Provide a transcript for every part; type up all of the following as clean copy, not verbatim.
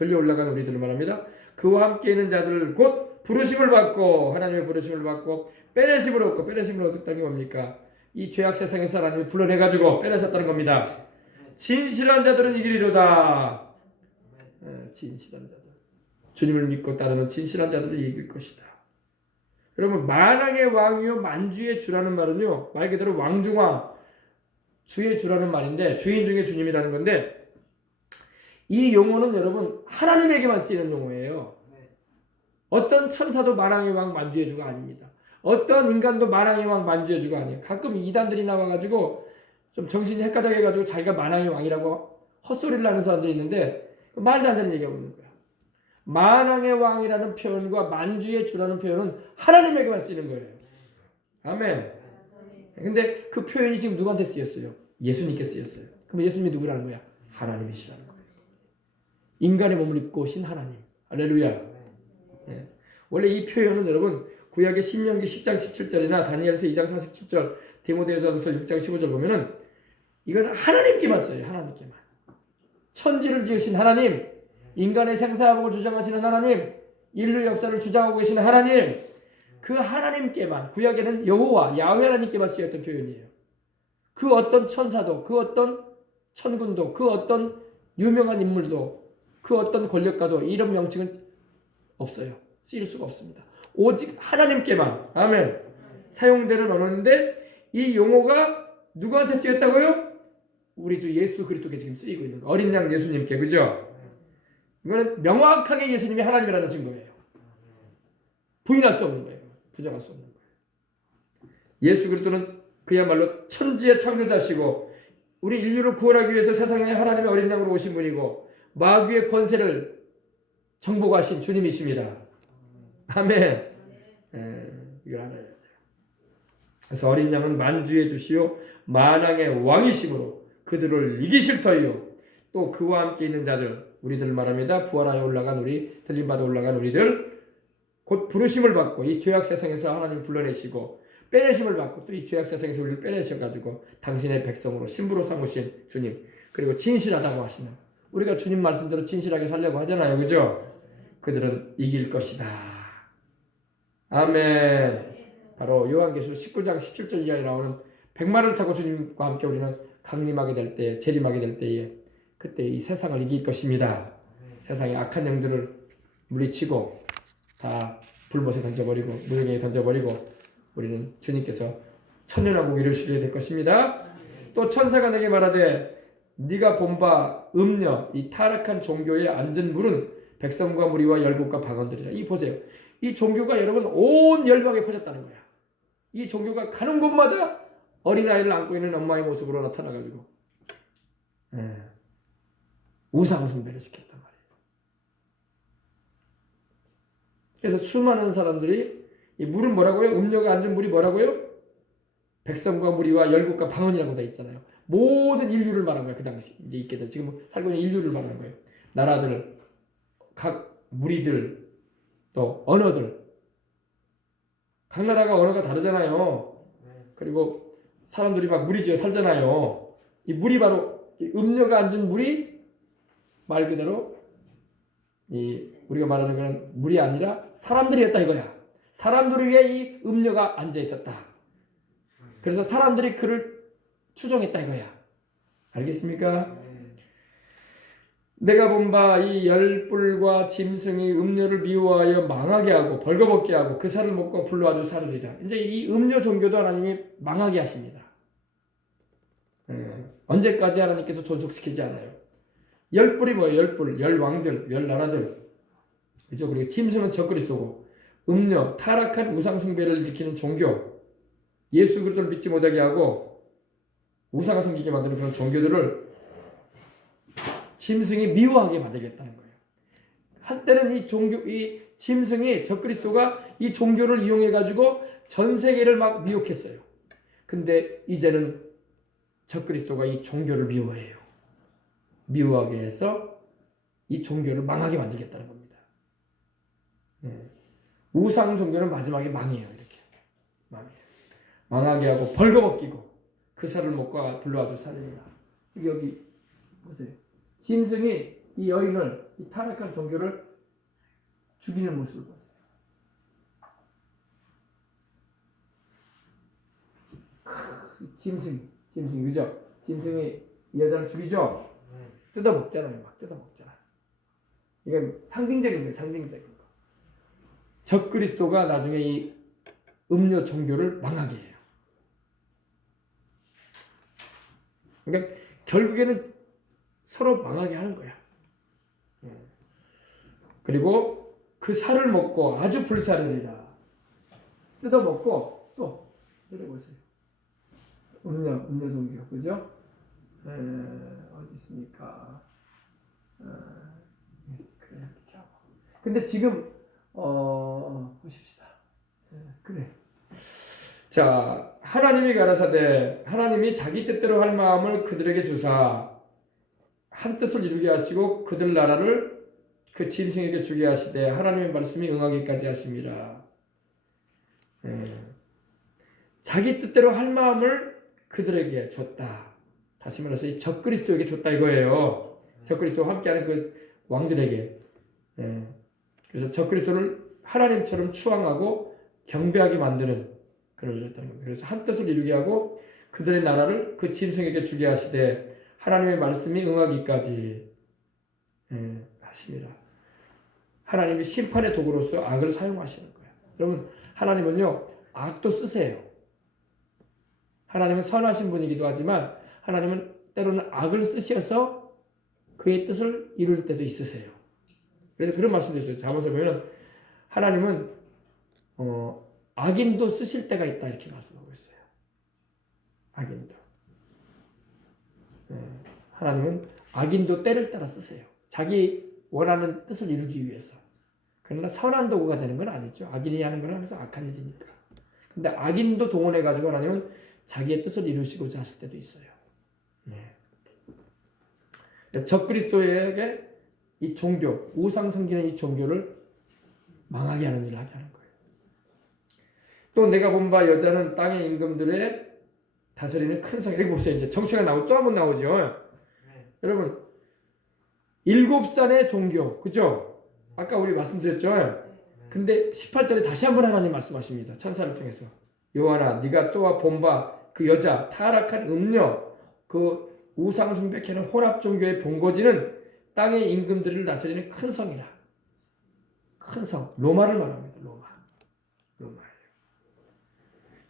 들려 올라간 우리들을 말합니다. 그와 함께 있는 자들을 곧 부르심을 받고 하나님의 부르심을 받고 빼내심을 얻고 빼내심을 얻었다는 게 뭡니까? 이 죄악 세상에서 하나님이 불러내가지고 빼내셨다는 겁니다. 진실한 자들은 이기리로다. 진실한 자들, 주님을 믿고 따르는 진실한 자들은 이길 것이다. 여러분, 만왕의 왕이요 만주의 주라는 말은요, 말 그대로 왕중왕, 주의 주라는 말인데, 주인 중에 주님이라는 건데, 이 용어는 여러분 하나님에게만 쓰이는 용어예요. 어떤 천사도 만왕의 왕 만주의 주가 아닙니다. 어떤 인간도 만왕의 왕 만주의 주가 아니에요. 가끔 이단들이 나와가지고 좀 정신이 헷갈려가지고 자기가 만왕의 왕이라고 헛소리를 하는 사람들이 있는데 말도 안 되는 얘기하고 있는 거야. 만왕의 왕이라는 표현과 만주의 주라는 표현은 하나님에게만 쓰이는 거예요. 아멘. 근데 그 표현이 지금 누구한테 쓰였어요? 예수님께 쓰였어요. 그럼 예수님이 누구라는 거야? 하나님이시라는 거예요. 인간의 몸을 입고 오신 하나님. 할렐루야. 예. 원래 이 표현은 여러분 구약의 신명기 10장 17절이나 다니엘서 2장 47절, 디모데후서 6장 15절 보면은 이건 하나님께만 써요. 하나님께만. 천지를 지으신 하나님, 인간의 생사화복을 주장하시는 하나님, 인류 역사를 주장하고 계시는 하나님, 그 하나님께만, 구약에는 여호와, 야훼 하나님께만 쓰였던 표현이에요. 그 어떤 천사도, 그 어떤 천군도, 그 어떤 유명한 인물도, 그 어떤 권력가도 이런 명칭은 없어요. 쓰일 수가 없습니다. 오직 하나님께만, 아멘, 사용되는 언어인데 이 용어가 누구한테 쓰였다고요? 우리 주 예수 그리스도께 지금 쓰이고 있는 거. 어린 양 예수님께, 그죠? 이거는 명확하게 예수님이 하나님이라는 증거예요. 부인할 수 없는 거예요. 부정할 수 없는 거예요. 예수 그리스도는 그야말로 천지의 창조자시고 우리 인류를 구원하기 위해서 세상에 하나님의 어린 양으로 오신 분이고 마귀의 권세를 정복하신 주님이십니다. 아멘. 이걸 알아야 돼요. 그래서 어린 양은 만주의 주시요 만왕의 왕이심으로 그들을 이기실 터이요 또 그와 함께 있는 자들, 우리들을 말합니다. 부활하여 올라간 우리, 들림받아 올라간 우리들, 곧 부르심을 받고 이 죄악 세상에서 하나님 불러내시고 빼내심을 받고 또 이 죄악 세상에서 우리를 빼내셔가지고 당신의 백성으로 신부로 삼으신 주님, 그리고 진실하다고 하시는, 우리가 주님 말씀대로 진실하게 살려고 하잖아요. 그죠? 그들은 이길 것이다. 아멘. 바로 요한계시록 19장 17절 이하에 나오는 백마를 타고 주님과 함께 우리는 강림하게 될 때, 재림하게 될 때에 그때 이 세상을 이길 것입니다. 세상의 악한 영들을 물리치고 다 불못에 던져버리고 무역에 던져버리고 우리는 주님께서 천년왕국 이루시게 될 것입니다. 또 천사가 내게 말하되 네가 본 바 음녀 이 타락한 종교의 앉은 물은 백성과 무리와 열국과 방언들이라. 이 보세요. 이 종교가 여러분 온 열방에 퍼졌다는 거야. 이 종교가 가는 곳마다 어린아이를 안고 있는 엄마의 모습으로 나타나가지고 우상 숭배를 시켰단 말이에요. 그래서 수많은 사람들이 이 물은 뭐라고요? 음녀가 앉은 물이 뭐라고요? 백성과 무리와 열국과 방언이라고 돼 있잖아요. 모든 인류를 말하는 거야. 그 당시 이제 있게 돼. 지금 살고 있는 인류를 말하는 거예요. 나라들, 각 무리들, 또 언어들. 각 나라가 언어가 다르잖아요. 그리고 사람들이 막 무리지어 살잖아요. 이 물이 바로 이 음녀가 앉은 물이 말 그대로 이 우리가 말하는 건 물이 아니라 사람들이었다 이거야. 사람들 위에 이 음녀가 앉아 있었다. 그래서 사람들이 그를 추종했다 이거야. 알겠습니까? 내가 본 바 이 열불과 짐승이 음녀를 미워하여 망하게 하고 벌거벗게 하고 그 살을 먹고 불로 아주 사르리라. 이제 이 음녀 종교도 하나님이 망하게 하십니다. 언제까지 하나님께서 존속시키지 않아요. 열불이 뭐예요? 열불, 열왕들, 열나라들, 그죠? 그리고 짐승은 적그리스도고 음녀, 타락한 우상숭배를 일으키는 종교, 예수 그리스도를 믿지 못하게 하고 우상을 섬기게 만드는 그런 종교들을 짐승이 미워하게 만들겠다는 거예요. 한때는 이 종교, 이 짐승이 적그리스도가 이 종교를 이용해 가지고 전 세계를 막 미혹했어요. 근데 이제는 적그리스도가 이 종교를 미워해요. 미워하게 해서 이 종교를 망하게 만들겠다는 겁니다. 우상 종교는 마지막에 망해요. 이렇게 망해요. 망하게 하고 벌거벗기고 그 살을 먹고 불로 아주 살리라. 여기 보세요. 짐승이 이 여인을, 이 타락한 종교를 죽이는 모습을 봤어요. 짐승, 그죠? 짐승이 이 여자를 죽이죠? 뜯어먹잖아요. 막 뜯어먹잖아. 이건 상징적인 거예요. 상징적인 거. 적그리스도가 나중에 이 음료 종교를 망하게 해요. 그러니까 결국에는 서로 망하게 하는 거야. 그리고 그 살을 먹고 아주 불사르리라. 뜯어먹고 또 내려보세요. 음료 종교, 그죠? 어디 있습니까? 그래, 이렇게 하고. 근데 지금 보십시다. 그래. 자, 하나님이 가라사대 하나님이 자기 뜻대로 할 마음을 그들에게 주사 한 뜻을 이루게 하시고 그들 나라를 그 짐승에게 주게 하시되 하나님의 말씀이 응하기까지 하십니다. 자기 뜻대로 할 마음을 그들에게 줬다. 다시 말해서 이 적그리스도에게 줬다 이거예요. 적그리스도와 함께하는 그 왕들에게. 그래서 적그리스도를 하나님처럼 추앙하고 경배하게 만드는 그런 일을 했다는 겁니다. 그래서 한 뜻을 이루게 하고 그들의 나라를 그 짐승에게 주게 하시되 하나님의 말씀이 응하기까지 하십니다. 하나님이 심판의 도구로서 악을 사용하시는 거예요. 여러분, 하나님은요 악도 쓰세요. 하나님은 선하신 분이기도 하지만 하나님은 때로는 악을 쓰셔서 그의 뜻을 이룰 때도 있으세요. 그래서 그런 말씀도 있어요. 잠언서 보면 하나님은 악인도 쓰실 때가 있다 이렇게 말씀하고 있어요. 악인도. 하나님은 악인도 때를 따라 쓰세요. 자기 원하는 뜻을 이루기 위해서. 그러나 선한 도구가 되는 건 아니죠. 악인이 하는 건 항상 악한 일이니까. 근데 악인도 동원해가지고 하나님은 자기의 뜻을 이루시고자 하실 때도 있어요. 적그리스도에게 이 종교, 우상 섬기는 이 종교를 망하게 하는 일을 하게 하는 거예요. 또 내가 본 바 여자는 땅의 임금들의 다스리는 큰 성. 여기 보세요. 이제 정체가 나오고 또 한 번 나오죠. 여러분, 7산의 종교, 그죠? 아까 우리 말씀드렸죠. 근데 18절에 다시 한번 하나님 말씀하십니다. 천사를 통해서. 요한아, 네가 또한 본 바 그 여자 타락한 음녀 그 우상 숭배하는 혼합 종교의 본거지는 땅의 임금들을 다스리는 큰 성이라. 큰 성, 로마를 말합니다. 로마예요.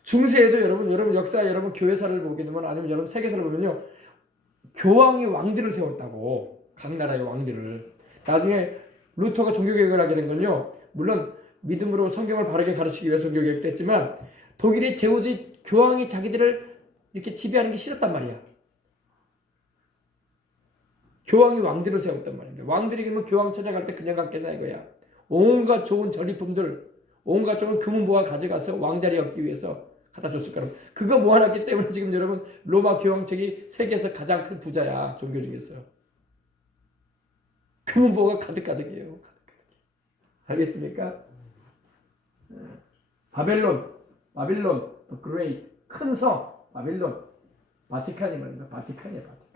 중세에도 여러분 역사, 여러분 교회사를 보게 되면 아니면 여러분 세계사를 보면요, 교황이 왕들을 세웠다고. 각 나라의 왕들을. 나중에 루터가 종교개혁을 하게 된 건요, 물론 믿음으로 성경을 바르게 가르치기 위해서 종교개혁도 했지만 독일의 제후들이 교황이 자기들을 이렇게 지배하는 게 싫었단 말이야. 교황이 왕들을 세웠단 말입니다. 왕들이 그러면 교황 찾아갈 때 그냥 갔겠냐 이거야. 온갖 좋은 전리품들, 온갖 좋은 금은보화 가져가서 왕자리 얻기 위해서 갖다 줬을 거라고. 그거 모아놨기 때문에 지금 여러분 로마 교황청이 세계에서 가장 큰 부자야. 종교 중에서. 금은보화가 가득가득해요. 알겠습니까? 바벨론, The Great, 큰 성, 바벨론, 바티칸이 말입니다. 바티칸이에요, 바티칸.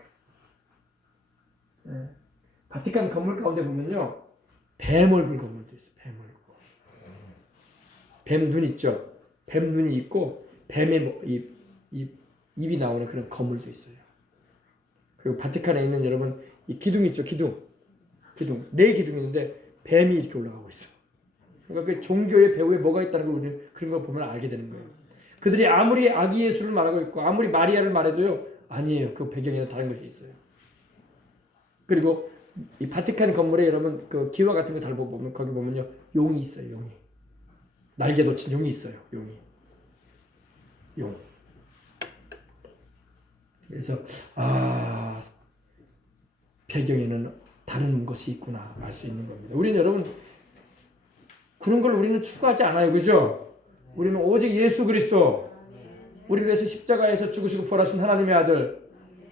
바티칸 건물 가운데 보면요, 뱀 얼굴 건물도 있어요. 뱀 얼굴. 뱀 눈 있죠. 뱀 눈이 있고 뱀의 입이 나오는 그런 건물도 있어요. 그리고 바티칸에 있는 여러분 이 기둥 있죠. 기둥. 네 기둥이 있는데 뱀이 이렇게 올라가고 있어. 그러니까 그 종교의 배후에 뭐가 있다는 걸 우리는 그런 걸 보면 알게 되는 거예요. 그들이 아무리 아기 예수를 말하고 있고 아무리 마리아를 말해도요, 아니에요. 그 배경에는 다른 것이 있어요. 그리고 이 바티칸 건물에 여러분 그 기와 같은 거 잘 보면 거기 보면요, 용이 있어요. 용이. 날개 돋친 용이 있어요. 용. 그래서 배경에는 다른 것이 있구나 알 수 있는 겁니다. 우리는 여러분 그런 걸 우리는 추구하지 않아요. 그죠? 우리는 오직 예수 그리스도, 우리를 위해서 십자가에서 죽으시고 부활하신 하나님의 아들,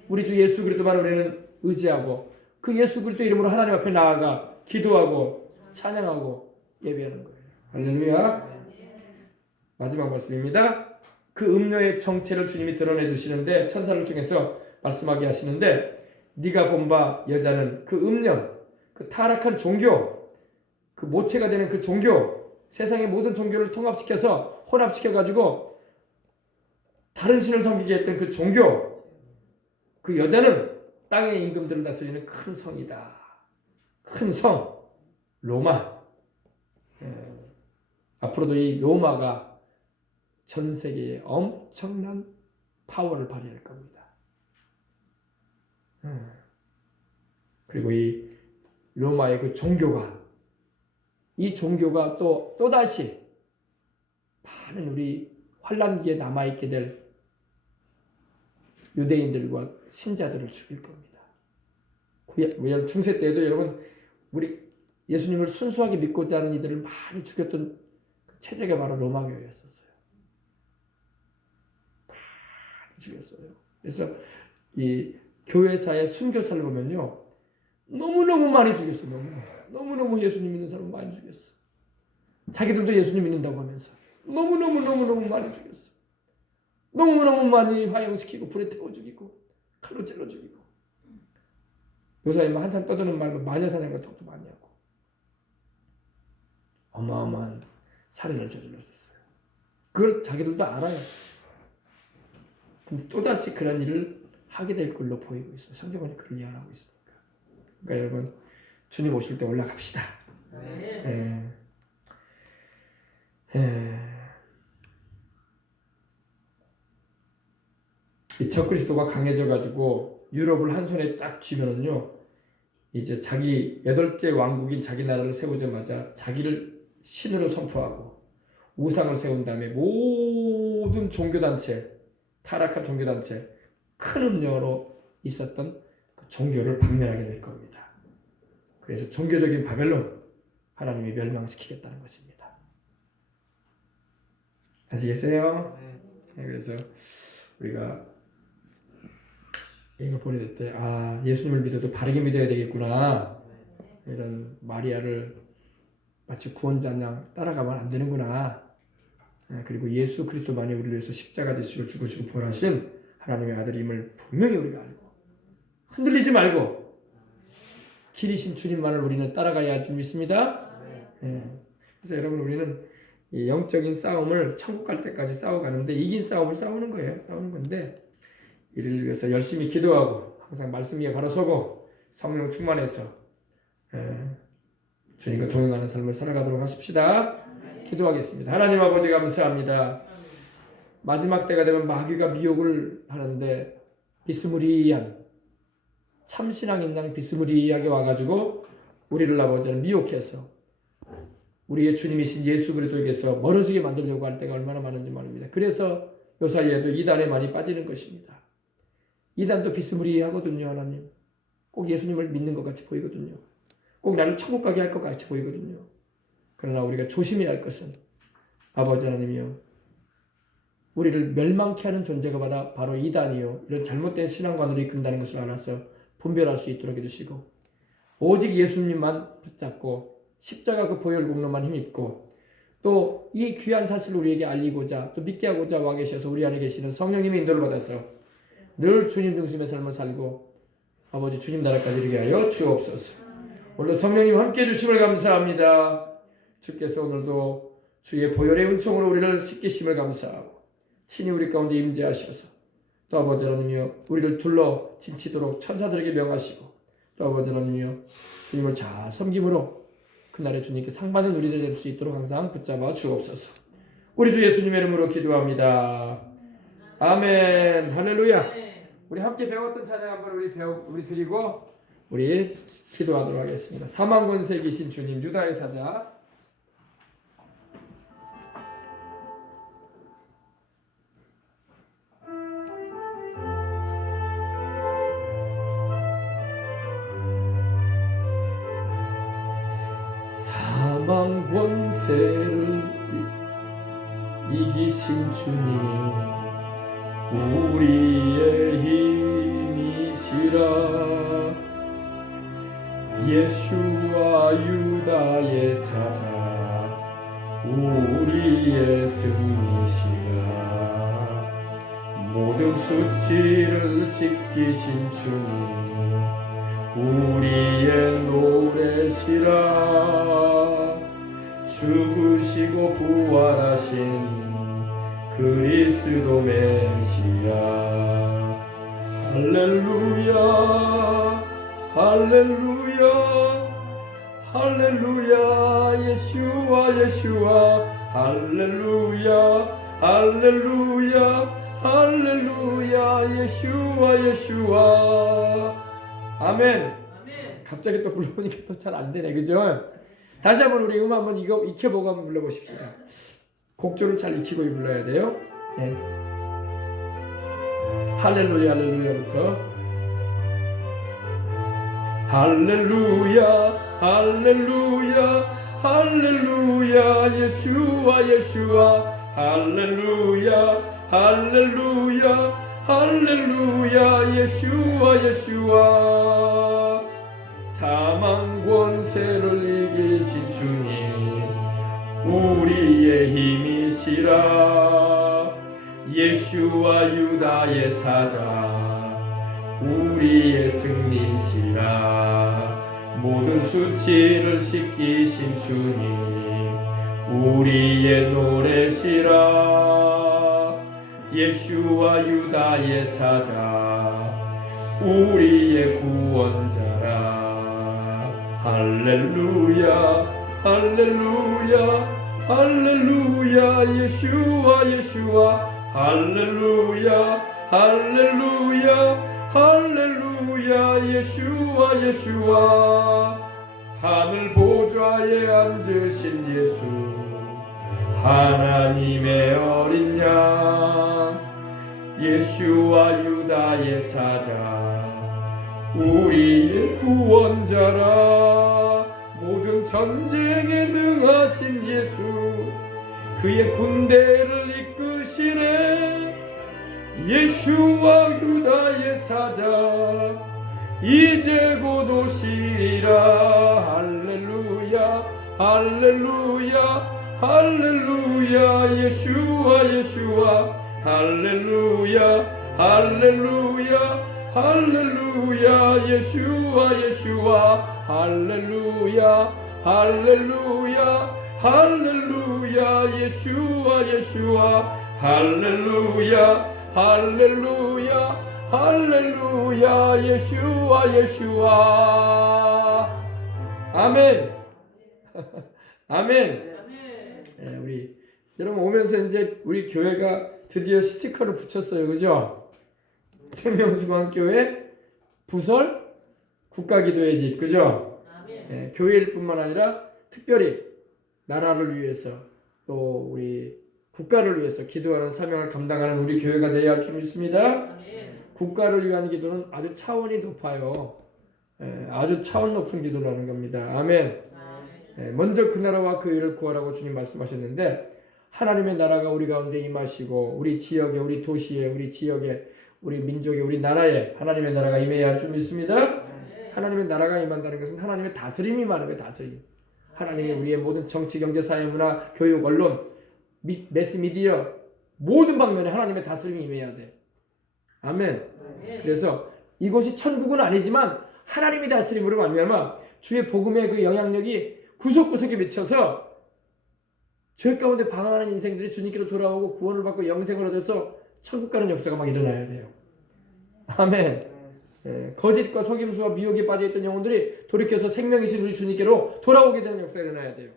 우리 주 예수 그리스도만 우리는 의지하고 그 예수 그리스도 이름으로 하나님 앞에 나아가 기도하고 찬양하고 예배하는 거예요. 할렐루야. 마지막 말씀입니다. 그 음료의 정체를 주님이 드러내 주시는데 천사를 통해서 말씀하게 하시는데 네가 본 바 여자는 그 음녀, 그 타락한 종교, 그 모체가 되는 그 종교, 세상의 모든 종교를 통합시켜서 혼합시켜가지고 다른 신을 섬기게 했던 그 종교, 그 여자는 땅의 임금들을 다스리는 큰 성이다. 큰 성, 로마. 앞으로도 이 로마가 전 세계에 엄청난 파워를 발휘할 겁니다. 그리고 이 로마의 그 종교가, 이 종교가 또다시 많은 우리 환란기에 남아있게 될 유대인들과 신자들을 죽일 겁니다. 왜냐하면 중세 때에도 여러분, 우리 예수님을 순수하게 믿고자 하는 이들을 많이 죽였던 그 체제가 바로 로마 교회였었어요. 많이 죽였어요. 그래서 이 교회사의 순교사를 보면요, 너무너무 많이 죽였어요. 너무너무 예수님 믿는 사람 많이 죽였어. 자기들도 예수님 믿는다고 하면서 너무너무 많이 죽였어. 너무너무 많이 화형시키고 불에 태워 죽이고 칼로 찔러 죽이고, 요사이 한참 떠드는 말로 마녀사냥 같은 것도 많이 하고 어마어마한 살인을 저질렀었어요. 그걸 자기들도 알아요. 근데 또다시 그런 일을 하게 될 걸로 보이고 있어요. 성경은 그걸 예언하고 있으니까. 그러니까 여러분, 주님 오실 때 올라갑시다. 이 적그리스도가 강해져 가지고 유럽을 한 손에 딱 쥐면은요, 이제 자기 8째 왕국인 자기 나라를 세우자마자 자기를 신으로 선포하고 우상을 세운 다음에 모든 종교단체, 타락한 종교단체, 큰 음녀로 있었던 그 종교를 박멸하게 될 겁니다. 그래서 종교적인 바벨론, 하나님이 멸망시키겠다는 것입니다. 아시겠어요? 네, 그래서 우리가 이걸 보내될 때, 예수님을 믿어도 바르게 믿어야 되겠구나, 이런 마리아를 마치 구원자인 양 따라가면 안 되는구나, 그리고 예수 그리스도만이 우리를 위해서 십자가 지시고 죽으시고 부활하신 하나님의 아들임을 분명히 우리가 알고 흔들리지 말고 길이신 주님만을 우리는 따라가야 할 줄 믿습니다. 그래서 여러분, 우리는 이 영적인 싸움을 천국 갈 때까지 싸워가는데, 이긴 싸움을 싸우는 거예요. 싸우는 건데, 이를 위해서 열심히 기도하고 항상 말씀 위에 바로 서고 성령 충만해서 주님과 동행하는 삶을 살아가도록 하십시다. 기도하겠습니다. 하나님 아버지, 감사합니다. 마지막 때가 되면 마귀가 미혹을 하는데 비스무리한, 참신앙인 양 비스무리하게 와가지고 우리를 아버지는 미혹해서 우리의 주님이신 예수 그리스도에게서 멀어지게 만들려고 할 때가 얼마나 많은지 말입니다. 그래서 요사이에도 이단에 많이 빠지는 것입니다. 이단도 비스무리하거든요. 하나님, 꼭 예수님을 믿는 것 같이 보이거든요. 꼭 나를 천국 가게 할 것 같이 보이거든요. 그러나 우리가 조심해야 할 것은, 아버지 하나님이요, 우리를 멸망케 하는 존재가 바로 이단이요, 이런 잘못된 신앙관으로 이끈다는 것을 알아서 분별할 수 있도록 해주시고, 오직 예수님만 붙잡고 십자가 그 보혈 공로만 힘입고, 또 이 귀한 사실을 우리에게 알리고자 또 믿게 하고자 와 계셔서 우리 안에 계시는 성령님의 인도를 받아서 늘 주님 중심의 삶을 살고 아버지 주님 나라까지 이르게 하여 주옵소서. 오늘 성령님 함께해 주심을 감사합니다. 주께서 오늘도 주의 보혈의 은총으로 우리를 씻기심을 감사하고 친히 우리 가운데 임재하셔서 또 아버지 하나님이여 우리를 둘러 진치도록 천사들에게 명하시고 또 아버지 하나님이여 주님을 잘 섬김으로 그날에 주님께 상 받는 우리들 될 수 있도록 항상 붙잡아 주옵소서. 우리 주 예수님의 이름으로 기도합니다. 아멘. 할렐루야. 우리 함께 배웠던 찬양 한번 우리 드리고 우리 기도하도록 하겠습니다. 사망권세기신 주님, 유다의 사자. 사망 권세를 이기신 주님, 우리의 힘이시라. 예수와 유다의 사자, 우리의 승리시라. 모든 수치를 씻기신 주님, 우리의 노래시라. 죽으시고 부활하신 그리스도 메시아. 할렐루야 할렐루야 할렐루야. 예수와 예수와 할렐루야 할렐루야 할렐루야. 예수와 예수와. 아멘. 갑자기 또 불러보니까 또 잘 안 되네, 그죠? 다시 한번 우리 한번 이거 익혀보고 한번 불러보십시다. 곡조를 잘 익히고 불러야 돼요. 네. 할렐루야 할렐루야부터. 할렐루야 할렐루야 할렐루야. 예수와 예수와 할렐루야 할렐루야 할렐루야. 예수와 예수와. 사망 권세를 이기신 주님 우리의 힘이시라. 예수와 유다의 사자 우리의 승리시라. 모든 수치를 씻기신 주님 우리의 노래시라. 예수와 유다의 사자 우리의 구원자라. 할렐루야 할렐루야 할렐루야. 예수와 예수와 할렐루야 할렐루야 할렐루야. 예수와 예수와. 하늘 보좌에 앉으신 예수 하나님의 어린 양 예수와 유다의 사자 우리의 구원자라. 모든 전쟁에 능하신 예수 그의 군대를 이끄시네. 예수와 유다의 사자 이제 곧 오시리라. 할렐루야 할렐루야 할렐루야. 예수와 예수와 할렐루야 할렐루야 할렐루야. 예수와 예수와 할렐루야 할렐루야 할렐루야. 예수와 예수와 할렐루야 할렐루야 할렐루야. 예수와 예수와. 아멘. 아멘. 네, 우리 여러분 오면서 이제 우리 교회가 드디어 스티커를 붙였어요, 그죠? 생명수강교회 부설 국가기도의 집, 그죠? 네, 교회일 뿐만 아니라 특별히 나라를 위해서 또 우리 국가를 위해서 기도하는 사명을 감당하는 우리 교회가 되어야 할 줄 믿습니다. 국가를 위한 기도는 아주 차원이 높아요. 아주 차원 높은 기도를 하는 겁니다. 아멘. 먼저 그 나라와 그 일을 구하라고 주님 말씀하셨는데 하나님의 나라가 우리 가운데 임하시고 우리 지역에 우리 도시에 우리 지역에 우리 민족에 우리 나라에 하나님의 나라가 임해야 할 줄 믿습니다. 하나님의 나라가 임한다는 것은 하나님의 다스림이 임하는 거예요. 다스림. 하나님이 우리의 모든 정치, 경제, 사회, 문화, 교육, 언론, 매스미디어 모든 방면에 하나님의 다스림이 임해야 돼. 아멘. 그래서 이곳이 천국은 아니지만 하나님의 다스림으로 말미암아 주의 복음의 그 영향력이 구석구석에 미쳐서 죄 가운데 방황하는 인생들이 주님께로 돌아오고 구원을 받고 영생을 얻어서 천국 가는 역사가 막 일어나야 돼요. 아멘. 거짓과 속임수와 미혹에 빠져있던 영혼들이 돌이켜서 생명이신 우리 주님께로 돌아오게 되는 역사가 일어나야 돼요.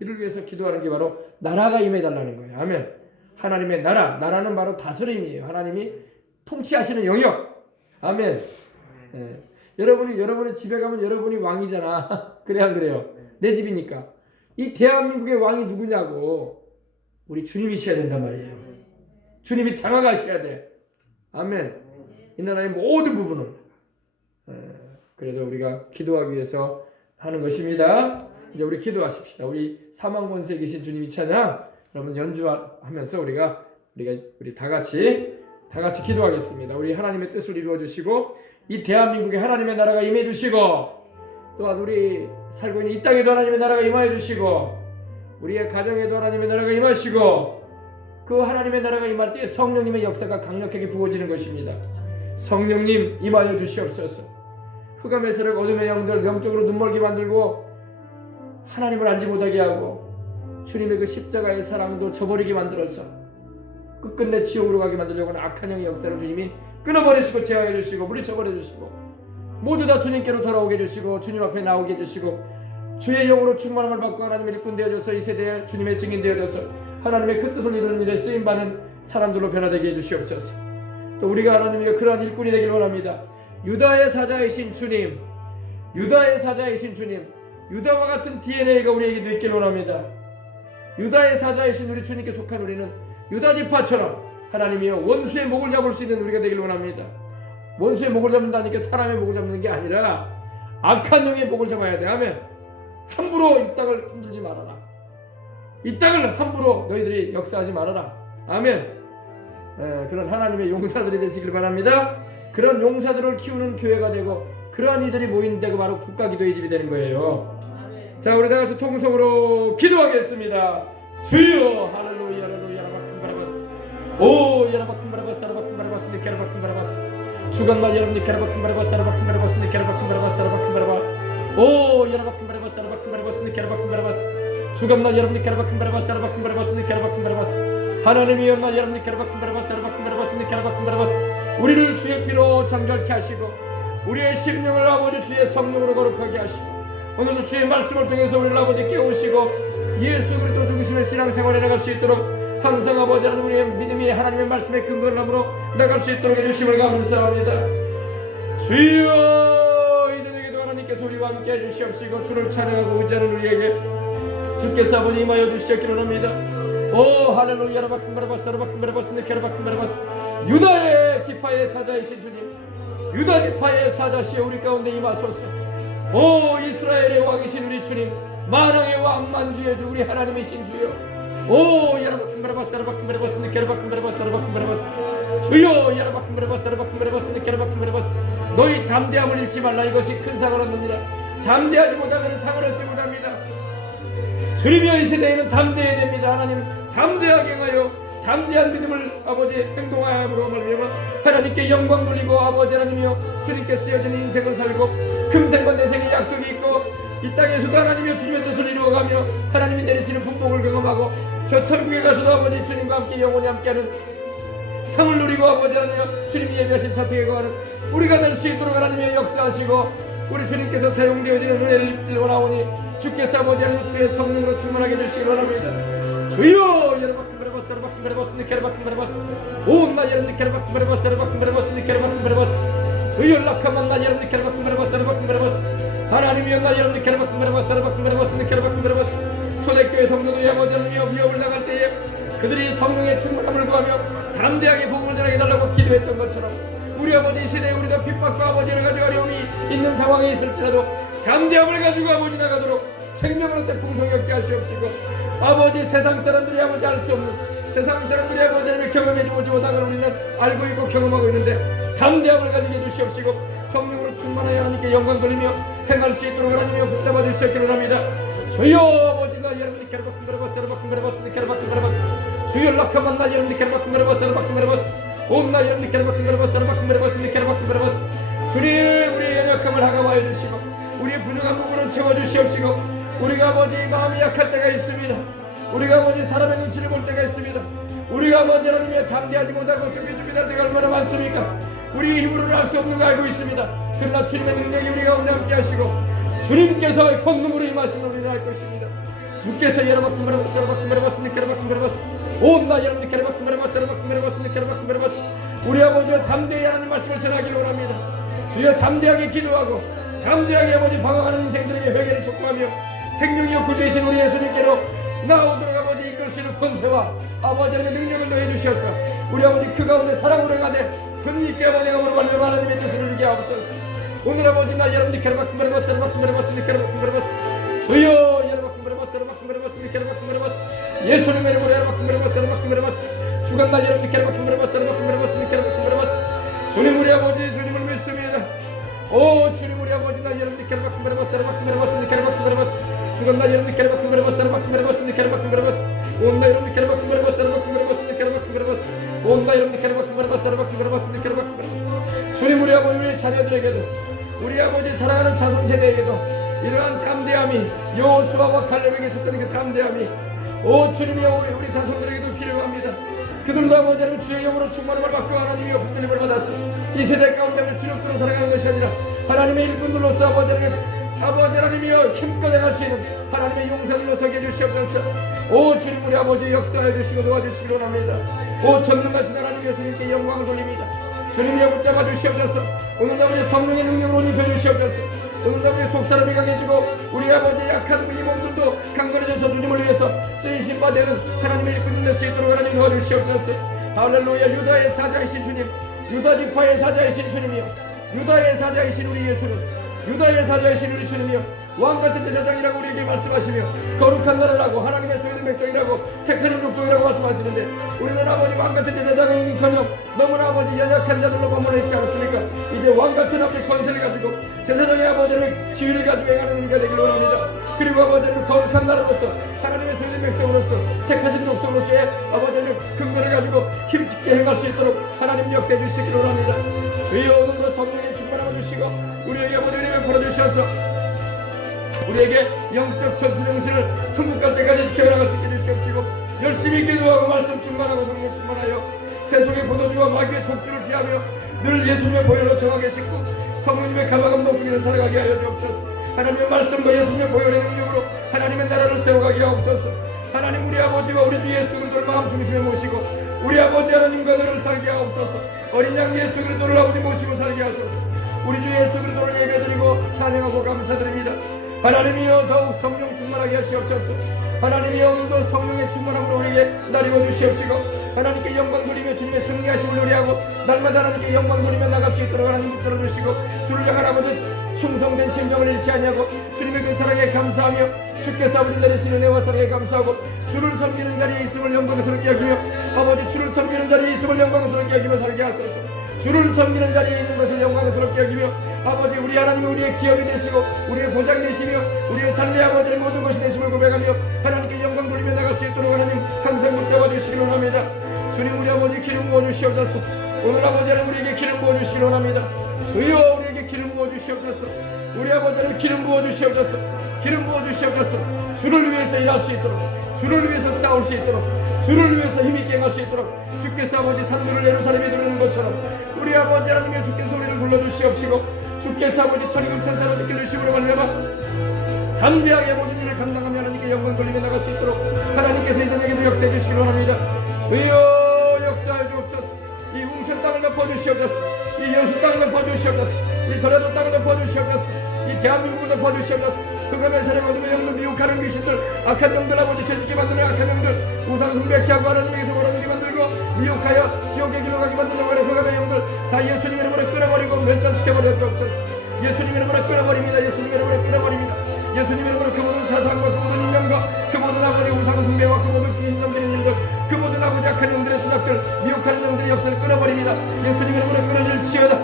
이를 위해서 기도하는 게 바로 나라가 임해달라는 거예요. 아멘. 하나님의 나라는 바로 다스림이에요. 하나님이 통치하시는 영역. 아멘. 여러분이 집에 가면 여러분이 왕이잖아. 그래 안 그래요? 내 집이니까. 이 대한민국의 왕이 누구냐고. 우리 주님이셔야 된단 말이에요. 주님이 장악하셔야 돼. 아멘. 이 나라의 모든 부분을. 그래서 우리가 기도하기 위해서 하는 것입니다. 이제 우리 기도하십시다. 우리 사망 권세에 계신 주님이 찬양 여러분 연주하면서 우리 다 같이 기도하겠습니다. 우리 하나님의 뜻을 이루어 주시고 이 대한민국에 하나님의 나라가 임해 주시고 또한 우리 살고 있는 이 땅에도 하나님의 나라가 임하여 주시고 우리의 가정에도 하나님의 나라가 임하시고 그 하나님의 나라가 임할 때 성령님의 역사가 강력하게 부어지는 것입니다. 성령님 임하여 주시옵소서. 흑암의 세력 어둠의 영들 영적으로 눈멀게 만들고 하나님을 알지 못하게 하고 주님의 그 십자가의 사랑도 저버리게 만들어서 끝끝내 지옥으로 가게 만들려고 하는 악한 영의 역사를 주님이 끊어버리시고 제하해 주시고 물리쳐버려 주시고 모두 다 주님께로 돌아오게 해주시고 주님 앞에 나오게 해주시고 주의 영으로 충만함을 받고 하나님의 일꾼 되어져서 이 세대에 주님의 증인 되어져서 하나님의 그 뜻을 이루는 일에 쓰임받는 사람들로 변화되게 해주시옵소서. 또 우리가 하나님의 그러한 일꾼이 되길 원합니다. 유다의 사자이신 주님, 유다의 사자이신 주님, 유다와 같은 DNA가 우리에게도 있길 원합니다. 유다의 사자이신 우리 주님께 속한 우리는 유다 지파처럼 하나님이여 원수의 목을 잡을 수 있는 우리가 되길 원합니다. 원수의 목을 잡는다니까 사람의 목을 잡는 게 아니라 악한 영의 목을 잡아야 돼. 아멘. 함부로 이 땅을 흔들지 말아라. 이 땅을 함부로 너희들이 역사하지 말아라. 아멘. 그런 하나님의 용사들이 되시길 바랍니다. 그런 용사들을 키우는 교회가 되고 그러한 이들이 모인 데가 바로 국가기도의 집이 되는 거예요. 아멘. 자, 우리 다 같이 통성으로 기도하겠습니다. 주여 할렐루야 할렐루야 라바큰 바라바스 오 야라바큰 바라바스 라바큰 바라바스 니케라바큰 바라바스 주간날 여러분들 케라바큰 바라바스 라바큰 바라바스 니케라바큰 바라바스 라바큰 바라바 오 야라바큰 바라바스 라바큰 바라바스 니케라바큰 바라바스 주간날 여러분들 케라바큰 바라바스 라바큰 바라바스 니케라바큰 바라바스 하나님이 연날 여러분들 케라바큰 바라바스 라바큰 바라바스 니케라바큰 바라바스 우리를 주의 피로 정결케 하시고 우리의 심령을 아버지 주의 성령으로 거룩하게 하시고 오늘도 주의 말씀을 통해서 우리를 아버지 깨우시고 예수 그리스도 중심의 신앙생활에 나갈 수 있도록 항상 아버지 하나님 우리의 믿음이 하나님의 말씀에 근거함으로 나갈 수 있도록 해주심을 감사합니다. 주여 이전에게도 하나님께서 우리와 함께 해주시옵시고 주를 찬양하고 의지하는 우리에게 주께서 아버지 임하여 주시옵기를 합니다. 오 할렐루야 라바큰 바라바스 라바큰 바라바스 네케라바큰 바라바스 유다의 지파의 사자이신 주님 유다 지파의 사자시여 우리 가운데 임하소서. 오 이스라엘의 왕이신 우리 주님 만왕의 왕 만주의 주 우리 하나님이신 주여 오 야라바큰 바라바스 라바큰 바라바스 네케라바큰 바라바스 라바큰 바라바스 주여 야라바큰 바라바스 라바큰 바라바스 네케라바큰 바라바스 너희 담대함을 잃지 말라. 이것이 큰 상을 얻느니라. 담대하지 못하면 상을 얻지 못합니다. 주님이여 이 세대에는 담대해야 됩니다. 하나님 담대하게 행하여 담대한 믿음을 아버지 행동하므로 말미암아 하나님께 영광 돌리고 아버지 하나님이여 주님께 쓰여진 인생을 살고 금생과 내생의 약속이 있고 이 땅에서도 하나님이여 주님의 뜻을 이루어가며 하나님이 내리시는 분복을 경험하고 저 천국에 가서도 아버지 주님과 함께 영원히 함께하는 상을 누리고 아버지 하나님이여 주님이 예비하신 자택에 거하는 우리가 될 수 있도록 하나님이여 역사하시고 우리 주님께서 사용되어지는 은혜를 입들 원하오니 주께서 아버지 하나님 주의 성령으로 충만하게 해주시기 원합니다. 주여 여러바큰 바라바스 여러바큰 바라바스 니케라바큰 바라바스 온나 여러분 니케라바큰 바라바스 여러바큰 바라바스 니케라바큰 바라바스 주여 락하만 나 여러분 니케라바큰 바라바스 여러바큰 바라바스 하나님이여 나 여러분 니케라바큰 바라바스 여러바큰 바라바스 니케라바큰 바라바스 초대교회 성도들이 아버지 하나님이여 위협을 당할 때에 그들이 성령의 충만함을 구하며 담대하게 복음을 전하게달라고 기도했던 것처럼 우리 아버지 시대에 우리가 핍박과 아버지를 가져가려움이 있는 상황에 있을지라도 담대함을 가지고 아버지 나가도록 생명을 얻되 풍성히 얻게 하시옵시고 아버지 세상 사람들이 아버지 알 수 없는 세상 사람들이 아버지 하나님을 경험해보지 못하는 우리는 알고 있고 경험하고 있는데 담대함을 가지게 해주시옵시고 성령으로 충만하여 하나님께 영광 돌리며 행할 수 있도록 하나님이여 붙잡아 주시옵기를 합니다. 주여 아버지 나 여러분들 케라바큰 바라바스 여러바큰 바라바스 케라바큰 바라바스 주여 락하만 나 여러분들 케라바큰 바라바스 여러바큰 바라바스 온나 여러분들 케라바큰 바라바스 여러바큰 바라바스 케라바큰 바라바스 주님 우리의 연약함을 하가하여 주시고 우리의 부족한 부분을 채워주시옵시고 우리가 아버지 마음이 약할 때가 있습니다. 우리가 아버지 사람의 눈치를 볼 때가 있습니다. 우리가 아버지 하나님의 담대하지 못하고 준비할 때가 얼마나 많습니까? 우리의 힘으로는 할 수 없는 거 알고 있습니다. 그러나 주님의 능력이 우리 가운데 함께 하시고 주님께서 권능으로 임하시면 우리는 알 것입니다. 주께서 여러바큰 바라바스 여러바큰 바라바스 니케라바큰 바라바스 온나 여러분들 케라바큰 바라바스 여러바큰 바라바스 니케라바큰 바라바스 우리 아버지와 담대히 하나님 말씀을 전하기를 원합니다. 주여 담대하게 기도하고 담대하게 아버지 방황하는 인생들에게 회개를 촉구하며 생명이요 구주이신 우리 예수님께로 나오도록 아버지 이끌 수 있는 권세와 아버지 하나님의 능력을 더해 주시옵소서. 우리 아버지 그 가운데 사랑으로 가되 분이 있게 아버지 가므로 말미암아 하나님의 뜻을 이루게 하옵소서. 오늘 아버지 나 여러분들 케라바큰 바라바스 여러바큰 바라바스 니케라바큰 바라바스 주여 여러바큰 바라바스 여러바큰 바라바스 니케라바큰 바라바스 예수님의 이름으로 여러바큰 바라바스 여러바큰 바라바스 주간날 여러분들 케라바큰 바라바스 여러바큰 바라바스 니케라바큰 바라바스 주님 우리 아버지 주님을 믿습니다. 오 주님 우리 아버지 나 여러분들 케라바큰 바라바스 여러바큰 바라바스 니케라바큰 바라바스 주간날 여러분들 케라바큰 바라바스 여러바큰 바라바스 니케라바큰 바라바스 온나 여러분들 케라바큰 바라바스 여러바큰 바라바스 니케라바큰 바라바스 온나 여러분들 케라바큰 바라바스 여러바큰 바라바스 니케라바큰 바라바스 주님 우리 아버지 우리 자녀들에게도 우리 아버지 사랑하는 자손 세대에게도 이러한 담대함이 여호수아와 갈렙에게 있었던 그 담대함이 오 주님이여 우리 자손들에게도 필요합니다. 그들도 아버지 하나님 주의 영으로 충만함을 받고 하나님이여 붙들림을 받아서 이 세대 가운데 주력들로 살아가는 것이 아니라 하나님의 일꾼들로서 아버지 하나님이여 힘껏 행할 수 있는 하나님의 용사들로 서게 해주시옵소서. 오 주님 우리 아버지 역사해 주시고 도와주시기를 원합니다. 오 전능하신 하나님이여 주님께 영광을 돌립니다. 주님이여 붙잡아 주시옵소서. 오늘 아버지 성령의 능력으로 입혀 주시옵소서. 오늘 아버지 속사람이 강해지고 우리 아버지 약한 이 몸들도 강건해져서 주님을 위해서 쓰이신 바 되는 하나님의 일꾼들 될 수 있도록 하나님 도와주시옵소서. 할렐루야. 유다의 사자이신 주님, 유다 지파의 사자이신 주님이여, 유다의 사자이신 우리 예수님, 유다의 사자이신 우리 주님이여, 왕같은 제사장이라고 우리에게 말씀하시며 거룩한 나라라고 하나님의 소유된 백성이라고 택하는 족속이라고 말씀하시는데 우리는 아버지 왕같은 제사장은커녕 너무나 아버지 연약한 자들로 머물러 있지 않습니까? 이제 왕같은 아버지 권세를 가지고 제사장의 아버지를 지위를 가지고 행하는 이가 되기를 원합니다. 그리고 아버지를 거룩한 나라로서 하나님의 소유된 백성으로서 택하신 족속으로서의 아버지를 근거를 가지고 힘있게 행할 수 있도록 하나님 역사해 주시기를 원합니다. 주여 오늘도 성령의 충만함을 주시고 우리에게 아버지 은혜를 부어주셔서 우리에게 영적 전투 정신을 천국 갈 때까지 지켜나갈 수 있게 해주시옵시고 열심히 기도하고 말씀 충만하고 성령 충만하여 세속의 포도주와 마귀의 독주를 피하며 늘 예수님의 보혈로 정하게 싣고 성령님의 감화감동 속에서 살아가게 하여 주옵소서. 하나님의 말씀과 예수님의 보혈의 능력으로 하나님의 나라를 세워가게 하옵소서. 하나님 우리 아버지와 우리 주 예수 그리스도를 마음 중심에 모시고 우리 아버지 하나님과 너를 살게 하옵소서. 어린 양 예수 그리스도를 아버지 모시고 살게 하소서. 우리 주 예수 그리스도를 예배드리고 찬양하고 감사드립니다. 하나님이여 더욱 성령 충만하게 하시옵소서. 하나님이여 오늘도 성령의 충만함으로 우리에게 날 입어주시옵시고 하나님께 영광 돌리며 주님의 승리하심을 노래하고 날마다 하나님께 영광 돌리며 나갈 수 있도록 하나님 붙들어주시고 주를 향한 아버지 충성된 심정을 잃지 아니하고 주님의 그 사랑에 감사하며 주께서 아버지 내리시는 은혜와 사랑에 감사하고 주를 섬기는 자리에 있음을 영광스럽게 여기며 아버지 주를 섬기는 자리에 있음을 영광스럽게 여기며 살게 하소서. 주를 섬기는 자리에 있는 것을 영광스럽게 여기며 아버지 우리 하나님이 우리의 기업이 되시고 우리의 보장이 되시며 우리의 삶의 아버지의 모든 것이 되심을 고백하며 하나님께 영광 돌리며 나갈 수 있도록 하나님 항상 붙잡아 주시기를 원합니다. 주님 우리 아버지 기름 부어 주시옵소서. 오늘 아버지 하나님 우리에게 기름 부어 주시기를 원합니다. 주여 우리에게 기름 부어 주시옵소서. 우리 아버지 하나님 기름 부어 주시옵소서. 기름 부어 주시옵소서. 주를 위해서 일할 수 있도록 주를 위해서 싸울 수 있도록 주를 위해서 힘있게 행할 수 있도록 주께서 아버지 산들을 예루살렘에 두르는 것처럼 우리 아버지 하나님의 주께서 우리를 불러주시옵시고 주께서 아버지 천이금 천사로 지켜주심으로 말미암아 담대하게 모든 일을 감당하며 하나님께 영광 돌리며 나갈 수 있도록 하나님께서 이전에게도 역사해 주시기를 원합니다. 주여 역사해 주옵소서. 이 웅천 땅을 덮어주시옵소서. 이 여수 땅을 덮어주시옵소서. 이 전라도 땅을 덮어주시옵소서. 이 대한민국을 덮어주시옵소서. 흑암의 세력 어둠의 영들 미혹하는 귀신들 악한 영들 아버지 죄짓게 만드는 악한 영들 우상 숭배케 하고 하나님에게서 멀어지게 만들고 미혹하여 지옥의 길로 가게 만들려고 하는 흑암의 영들 다 예수님 이름으로 끊어버리고 멸절시켜버려 주옵소서. 예수님 이름으로 끊어버립니다. 예수님 이름으로 끊어버립니다. 예수님 이름으로 그 모든 사상과 그 모든 인간과 그 모든 아버지 우상 숭배와 그 모든 귀신 섬기는 일들 그 모든 아버지 악한 영들의 수작들 미혹하는 영들의 역사를 끊어버립니다. 예수님 이름으로 끊어질지어다.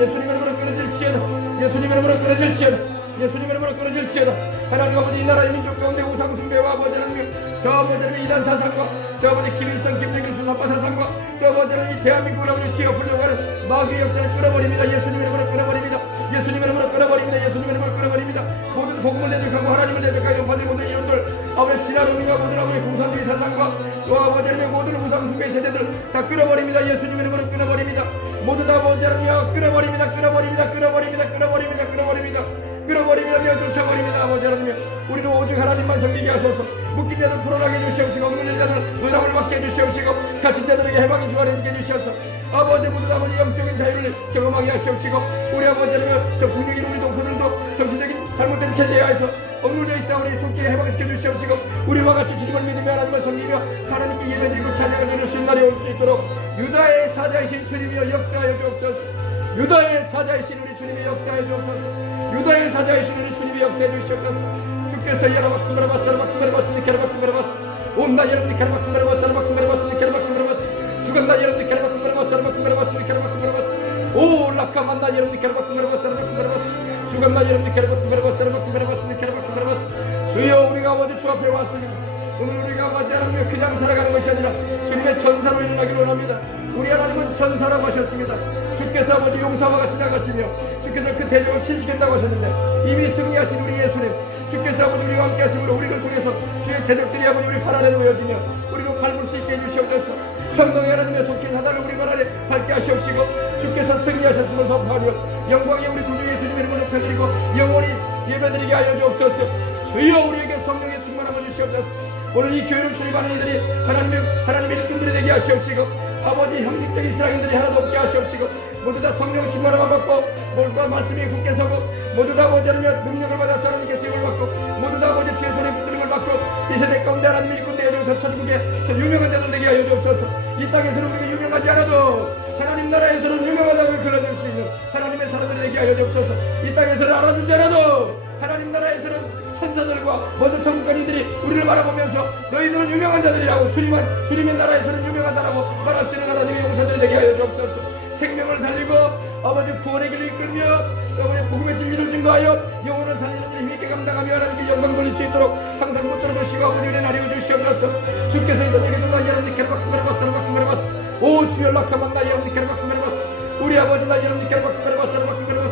예수님 이름으로 끊어질지어다. 예수님 이름으로 끊어질지어다. 예수님 이름으로 끊어질지어다. 하나님 아버지 이 나라의 민족 가운데 우상 숭배와 아버지 하나님 저 아버지 하나님 이단 사상과 저 아버지 김일성 김정일 수사파 사상과 또 아버지 하나님 이 대한민국을 아버지 뒤엎으려고 하는 마귀의 역사를 끊어버립니다. 예수님 이름으로 끊어버립니다. 예수님 이름으로 끊어버립니다. 예수님 이름으로 끊어버립니다. 모든 복음을 대적하고 하나님을 대적하여 용파지 모든 이름들 아버지 진화론과 모든 아버지 공산주의 사상과 또 아버지 하나님의 모든 우상 숭배의 체제들 다 끊어버립니다. 예수님 이름으로 끊어버립니다. 모두 다 아버지 하나님 끊어버립니다. 끊어버립니다. 끊어버립니다. 끊어버립니다. 끊어버립니다. 끊어버립니다. 내어쫓아버립니다. 아버지 하나님 우리는 오직 하나님만 섬기게 하소서. 묶인 자들 풀어나게 해주시옵시고 억눌린 자들 노ram을 받게 해주시옵시고 갇힌 자들에게 해방의 주관을 해주게 해주시옵소서. 아버지 모두 아버지 영적인 자유를 경험하게 하시옵시고 우리 아버지 하나님 저 북녘인 우리 동포들도 정치적인 잘못된 체제에 하여서 억눌려 있사오니 속히 해방시켜 주시옵시고 우리와 같이 주님을 믿으며 하나님을 섬기며 하나님께 예배드리고 찬양을 드릴 수 있는 날이 올 수 있도록 유다의 사자이신 주님이여 역사하여 주옵소서. 유다의 사자이신 우리 주님이 역사해 주옵소서. 유다의 사자이신 우리 주님이 역사해 주시옵소서. 주께서 야라바쿤가라바스 야라바쿤가라바스 니케라바쿤가라바스 온나 여러분 니케라바쿤가라바스 야라바쿤가라바스 니케라바쿤가라바스 죽었나 여러분 니케라바쿤가라바스 야라바쿤가라바스 니케라바쿤가라바스 오 라카만나 여러분 니케라바쿤가라바스 야라바쿤가라바스 죽었나 여러분 니케라바쿤가라바스 야라바쿤가라바스 니케라바쿤가라바스 주여 우리가 아버지 주 앞에 왔습니다. 오늘 우리가 아버지 하나님 그냥 살아가는 것이 아니라 주님의 전사로 일어나기를 원합니다. 우리 하나님은 전사라고 하셨습니다. 주께서 아버지 용사와 같이 나가시며 주께서 그 대적을 치시겠다고 하셨는데 이미 승리하신 우리 예수님, 주께서 아버지 우리와 함께 하심으로 우리를 통해서 주의 대적들이 아버지 우리 발 아래 놓여지며 우리로 밟을 수 있게 해주시옵소서. 평강의 하나님의 속히 사단을 우리 발 아래 밟게 하시옵시고 주께서 승리하셨음을 선포하며 영광의 우리 구주 예수님 이름을 높여드리고 영원히 예배드리게 하여 주옵소서. 주여 우리에게 성령의 충만함을 주시옵소서. 오늘 이 교회를 출입하는 이들이 하나님의 일꾼들이 되게 하시옵시고 아버지 형식적인 신앙인들이 하나도 없게 하시옵시고 모두 다 성령 충만함을 받고 모두가 말씀에 굳게 서고 모두 다 아버지 하나님의 능력을 받아 하나님께 쓰임을 받고 모두 다 아버지 주의 손에 붙들림을 받고 이 세대 가운데 하나님의 일꾼 되어주고 저 천국에서 유명한 자들 되게 하여 주옵소서. 이 땅에서는 우리가 유명하지 않아도 하나님 나라에서는 유명하다고 불러줄 수 있는 하나님의 사람들이 되게 하여 주옵소서. 이 땅에서는 알아주지 않아도 하나님 나라에서는 천사들과 모든 천국관이들이 우리를 바라보면서 너희들은 유명한 자들이라고 주님의 나라에서는 유명하다라고 말할 수 있는 하나님의 용사들이 되게 하여 주옵소서. 생명을 살리고 아버지 구원의 길을 이끌며 아버지 복음의 진리를 증거하여 영혼을 살리는 일을 힘있게 감당하며 하나님께 영광 돌릴 수 있도록 항상 붙들어 주시고 아버지 은혜 나리워 주시옵소서. 주께서 이 저녁에도 나 여러분들께로 바꾼 거라봤어 오 주 연락하면 나 여러분들께로 바꾼 거라봤어 우리 아버지 나 여러분들께로 바꾼 거라봤어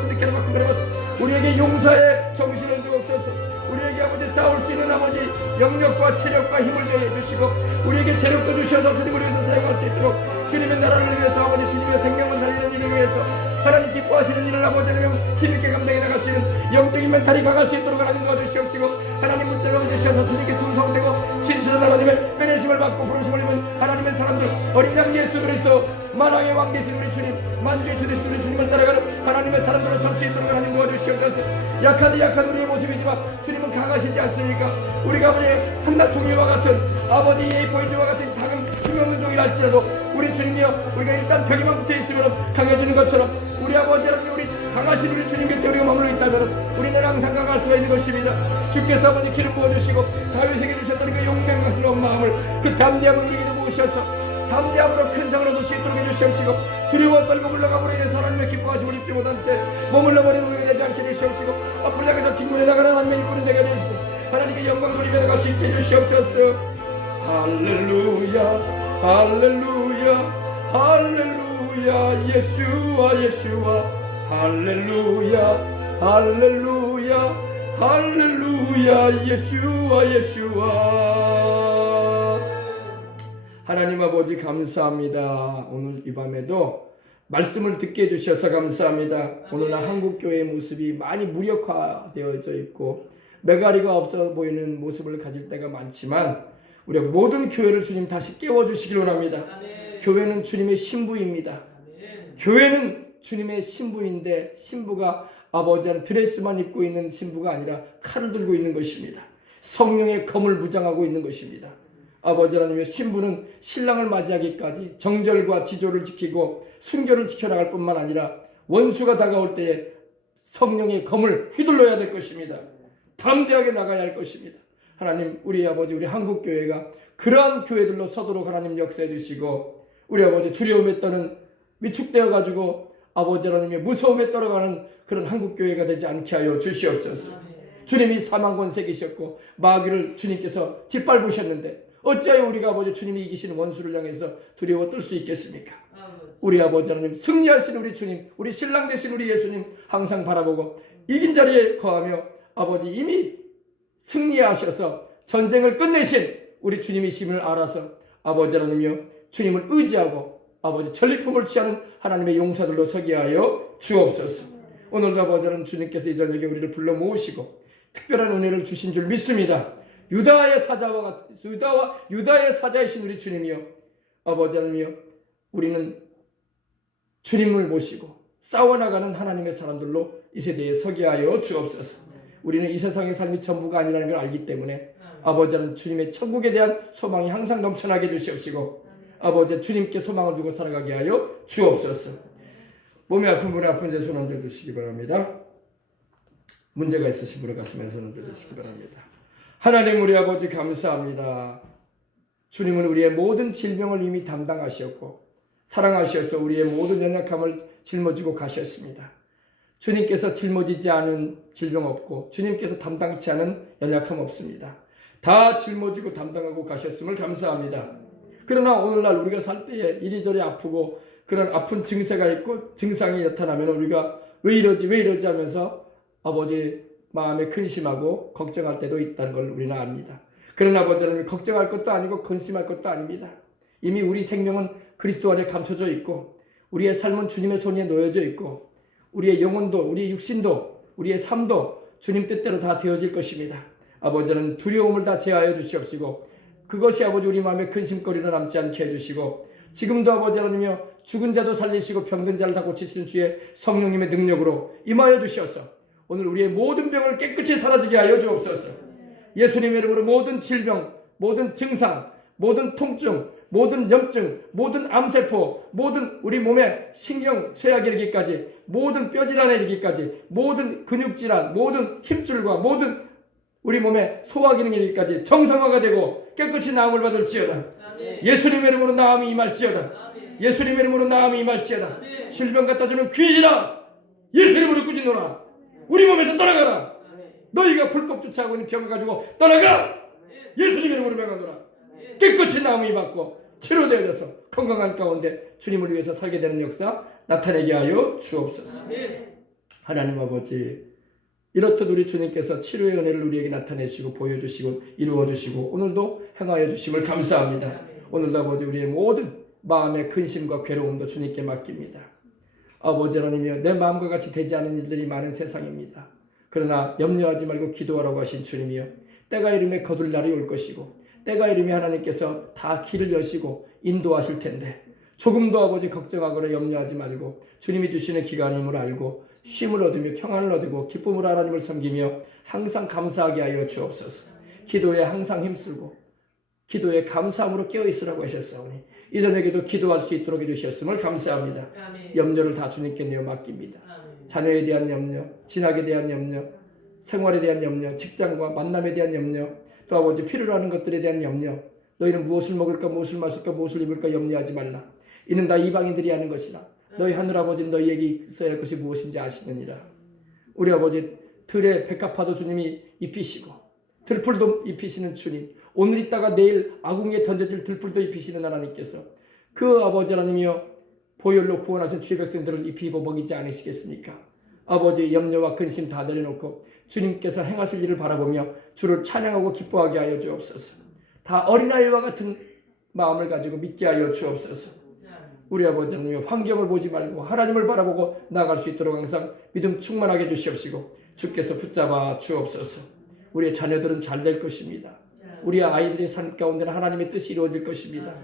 느께로 바꾼 거라봤어 우리에게 용사의 정신을 주옵소서. 우리에게 아버지 싸울 수 있는 아버지 영력과 체력과 힘을 더해 주시고 우리에게 체력도 주셔서 주님을 위해서 사용할 수 있도록 주님의 나라를 위해서 아버지 주님의 생명을 살리는 일을 위해서 하나님 기뻐하시는 일을 아버지 하나님 힘있게 감당해 나갈 수 있는 영적인 멘탈이 강할 수 있도록 하나님 도와주시옵시고 하나님 문자를 주셔서 주님께 충성되고 진실한 하나님의 빼내심을 받고 부르심을 입은 하나님의 사람들 어린 양 예수 그리스도 만왕의 왕 되신 우리 주님 만주의 주 되신 우리 주님을 따라가는 하나님의 사람들로 설 수 있도록 하나님 도와주시옵소서. 약한 우리의 모습이지만 주님은 강하시지 않습니까? 우리가 아버지 한낱 종이와 같은 아버지의 보이주와 같은 작은 힘없는 종이랄지라도 우리 주님이여 우리가 일단 벽에만 붙어있으면 강해지는 것처럼 우리 아버지 하나님 우리 강하신 우리 주님 곁에 우리가 머물러 있다면 우리는 항상 강할 수가 있는 것입니다. 주께서 아버지 기름 부어주시고 다윗에게 주셨던 그 용맹스러운 마음을 그 담대함을 우리에게도 부으셔서 담대함으로 큰 상을 얻을 수 있도록 해주시옵시고 두려워 떨고 물러가므로 인해서 하나님의 기뻐하심을 입지 못한 채 머물러버린 우리가 되지 않게 해주시옵시고 앞으로 향해서 진군해 나가는 하나님의 일꾼이 되게 해주시옵소서. 하나님께 영광 돌리며 나갈 수 있게 해주시옵소서. 할렐루야 할렐루야 할렐루야 예수와 예수와 할렐루야 할렐루야 할렐루야 예수와 예수와. 하나님 아버지 감사합니다. 오늘 이 밤에도 말씀을 듣게 해주셔서 감사합니다. 오늘날 한국교회의 모습이 많이 무력화되어져 있고 메가리가 없어 보이는 모습을 가질 때가 많지만 우리 모든 교회를 주님 다시 깨워주시길 원합니다. 교회는 주님의 신부입니다. 교회는 주님의 신부인데 신부가 아버지는 드레스만 입고 있는 신부가 아니라 칼을 들고 있는 것입니다. 성령의 검을 무장하고 있는 것입니다. 아버지 하나님의 신부는 신랑을 맞이하기까지 정절과 지조를 지키고 순결을 지켜나갈 뿐만 아니라 원수가 다가올 때에 성령의 검을 휘둘러야 될 것입니다. 담대하게 나가야 할 것입니다. 하나님 우리 아버지 우리 한국교회가 그러한 교회들로 서도록 하나님 역사해 주시고 우리 아버지 두려움에 떠는 위축되어 가지고 아버지 하나님의 무서움에 떨어가는 그런 한국교회가 되지 않게 하여 주시옵소서. 주님이 사망 권세이셨고 마귀를 주님께서 짓밟으셨는데 어찌하여 우리가 아버지 주님이 이기시는 원수를 향해서 두려워 떨 수 있겠습니까? 우리 아버지 하나님 승리하신 우리 주님 우리 신랑 되신 우리 예수님 항상 바라보고 이긴 자리에 거하며 아버지 이미 승리하셔서 전쟁을 끝내신 우리 주님이심을 알아서 아버지 하나님이여 주님을 의지하고 아버지 전리품을 취하는 하나님의 용사들로 서게 하여 주옵소서. 오늘도 아버지 하나님 주님께서 이 저녁에 우리를 불러 모으시고 특별한 은혜를 주신 줄 믿습니다. 유다의 사자이신 우리 주님이여 아버지 하나님이여 우리는 주님을 모시고 싸워나가는 하나님의 사람들로 이 세대에 서게 하여 주옵소서. 우리는 이 세상의 삶이 전부가 아니라는 걸 알기 때문에 아버지 하나님 주님의 천국에 대한 소망이 항상 넘쳐나게 주시옵시고 아버지 주님께 소망을 두고 살아가게 하여 주옵소서. 몸이 아픈 분의 아픈 제 손 얹어 주시기 바랍니다. 문제가 있으신 분의 가슴에 손 얹어 주시기 바랍니다. 하나님 우리 아버지 감사합니다. 주님은 우리의 모든 질병을 이미 담당하셨고 사랑하셔서 우리의 모든 연약함을 짊어지고 가셨습니다. 주님께서 짊어지지 않은 질병 없고 주님께서 담당치 않은 연약함 없습니다. 다 짊어지고 담당하고 가셨음을 감사합니다. 그러나 오늘날 우리가 살 때에 이리저리 아프고 그런 아픈 증세가 있고 증상이 나타나면 우리가 왜 이러지 하면서 아버지 마음에 근심하고 걱정할 때도 있다는 걸 우리는 압니다. 그러나 아버지 하나님 걱정할 것도 아니고 근심할 것도 아닙니다. 이미 우리 생명은 그리스도 안에 감춰져 있고 우리의 삶은 주님의 손에 놓여져 있고 우리의 영혼도 우리의 육신도 우리의 삶도 주님 뜻대로 다 되어질 것입니다. 아버지는 두려움을 다 제하여 주시옵시고 그것이 아버지 우리 마음에 근심거리로 남지 않게 해주시고 지금도 아버지 하나님이여 죽은 자도 살리시고 병든 자를 다 고치시는 주의 성령님의 능력으로 임하여 주시옵소서. 오늘 우리의 모든 병을 깨끗이 사라지게 하여 주옵소서. 예수님의 이름으로 모든 질병, 모든 증상, 모든 통증, 모든 염증, 모든 암세포, 모든 우리 몸의 신경 쇠약에 이르기까지, 모든 뼈질환에 이르기까지, 모든 근육질환, 모든 힘줄과 모든 우리 몸의 소화 기능에 이르기까지 정상화가 되고 깨끗이 나음을 받을지어다. 예수님의 이름으로 나음이 임할지어다. 예수님의 이름으로 나음이 임할지어다. 질병 갖다 주는 귀신아, 예수 이름으로 꾸짖노라. 우리 몸에서 떠나가라. 너희가 불법 주차하고 있는 병을 가지고 떠나가. 예수님의 이름으로 명하노라. 깨끗이 나음이 받고 치료되어져서 건강한 가운데 주님을 위해서 살게 되는 역사 나타내게 하여 주옵소서. 하나님 아버지, 이렇듯 우리 주님께서 치료의 은혜를 우리에게 나타내시고 보여주시고 이루어주시고 오늘도 행하여 주심을 감사합니다. 오늘도 아버지 우리의 모든 마음의 근심과 괴로움도 주님께 맡깁니다. 아버지 하나님이여, 내 마음과 같이 되지 않은 일들이 많은 세상입니다. 그러나 염려하지 말고 기도하라고 하신 주님이여, 때가 이름에 거둘 날이 올 것이고 때가 이름에 하나님께서 다 길을 여시고 인도하실 텐데 조금도 아버지 걱정하거나 염려하지 말고 주님이 주시는 기간임을 알고 쉼을 얻으며 평안을 얻고 기쁨으로 하나님을 섬기며 항상 감사하게 하여 주옵소서. 기도에 항상 힘쓰고 기도에 감사함으로 깨어있으라고 하셨사오니 이 저녁에도 기도할 수 있도록 해주셨음을 감사합니다. 아멘. 염려를 다 주님께 내어 맡깁니다. 아멘. 자녀에 대한 염려, 진학에 대한 염려, 생활에 대한 염려, 직장과 만남에 대한 염려, 또 아버지 필요로 하는 것들에 대한 염려, 너희는 무엇을 먹을까 무엇을 마실까 무엇을 입을까 염려하지 말라. 이는 다 이방인들이 하는 것이라. 너희 하늘아버지는 너희에게 있어야 할 것이 무엇인지 아시느니라. 우리 아버지, 들에 백합화도 주님이 입히시고 들풀도 입히시는 주님, 오늘 있다가 내일 아궁이에 던져질 들풀도 입히시는 하나님께서 그 아버지 하나님이여 보혈로 구원하신 주의 백성들을 입히고 먹이지 않으시겠습니까? 아버지, 염려와 근심 다 내려놓고 주님께서 행하실 일을 바라보며 주를 찬양하고 기뻐하게 하여 주옵소서. 다 어린아이와 같은 마음을 가지고 믿게 하여 주옵소서. 우리 아버지 하나님, 환경을 보지 말고 하나님을 바라보고 나아갈 수 있도록 항상 믿음 충만하게 해주시옵시고 주께서 붙잡아 주옵소서. 우리의 자녀들은 잘 될 것입니다. 우리의 아이들의 삶 가운데는 하나님의 뜻이 이루어질 것입니다.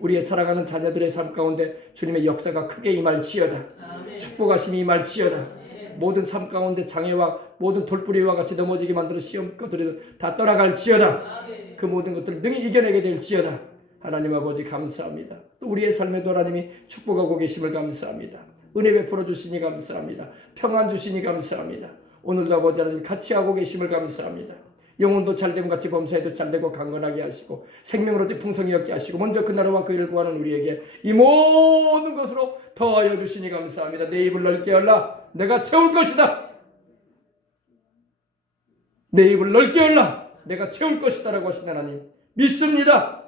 우리의 사랑하는 자녀들의 삶 가운데 주님의 역사가 크게 임할지어다. 축복하심이 임할지어다. 모든 삶 가운데 장애와 모든 돌부리와 같이 넘어지게 만드는 시험 것들이 다 떠나갈지어다. 그 모든 것들을 능히 이겨내게 될지어다. 하나님 아버지 감사합니다. 또 우리의 삶에도 하나님이 축복하고 계심을 감사합니다. 은혜 베풀어 주시니 감사합니다. 평안 주시니 감사합니다. 오늘도 아버지 하나님 같이 하고 계심을 감사합니다. 영혼도 잘되고 같이 범사에도 잘되고 강건하게 하시고 생명으로 풍성히 얻게 하시고 먼저 그 나라와 그 일을 구하는 우리에게 이 모든 것으로 더하여 주시니 감사합니다. 내 입을 넓게 열라. 내가 채울 것이다. 내 입을 넓게 열라. 내가 채울 것이다 라고 하신 하나님 믿습니다.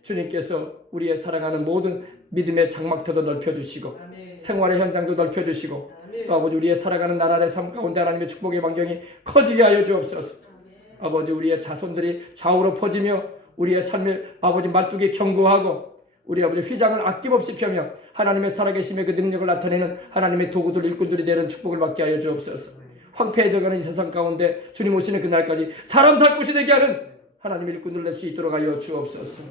주님께서 우리의 사랑하는 모든 믿음의 장막터도 넓혀주시고 생활의 현장도 넓혀주시고 또 아버지 우리의 살아가는 나라의 삶 가운데 하나님의 축복의 반경이 커지게 하여 주옵소서. 아버지, 우리의 자손들이 좌우로 퍼지며 우리의 삶의 아버지 말뚝이 견고하고 우리 아버지 휘장을 아낌없이 펴며 하나님의 살아계심의 그 능력을 나타내는 하나님의 도구들 일꾼들이 되는 축복을 받게 하여 주옵소서. 황폐해져가는 이 세상 가운데 주님 오시는 그날까지 사람 살 곳이 되게 하는 하나님의 일꾼들 낼 수 있도록 하여 주옵소서.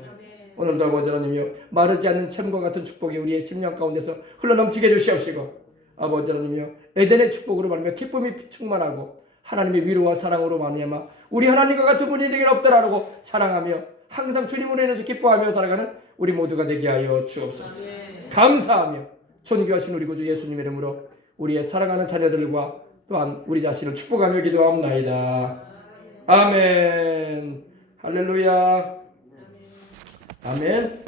오늘도 아버지 하나님이여, 마르지 않는 샘과 같은 축복이 우리의 심령 가운데서 흘러넘치게 해주시옵시고 아버지 하나님이여, 에덴의 축복으로 말미암아 기쁨이 충만하고 하나님의 위로와 사랑으로 말미암아 우리 하나님과 같은 분이 되길 없더라라고 자랑하며 항상 주님으로 인해서 기뻐하며 살아가는 우리 모두가 되게 하여 주옵소서. 감사하며 존귀하신 우리 구주 예수님의 이름으로 우리의 사랑하는 자녀들과 또한 우리 자신을 축복하며 기도하옵나이다. 아멘. 할렐루야. 아멘.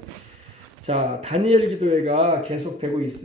자, 다니엘 기도회가 계속되고 있습니다.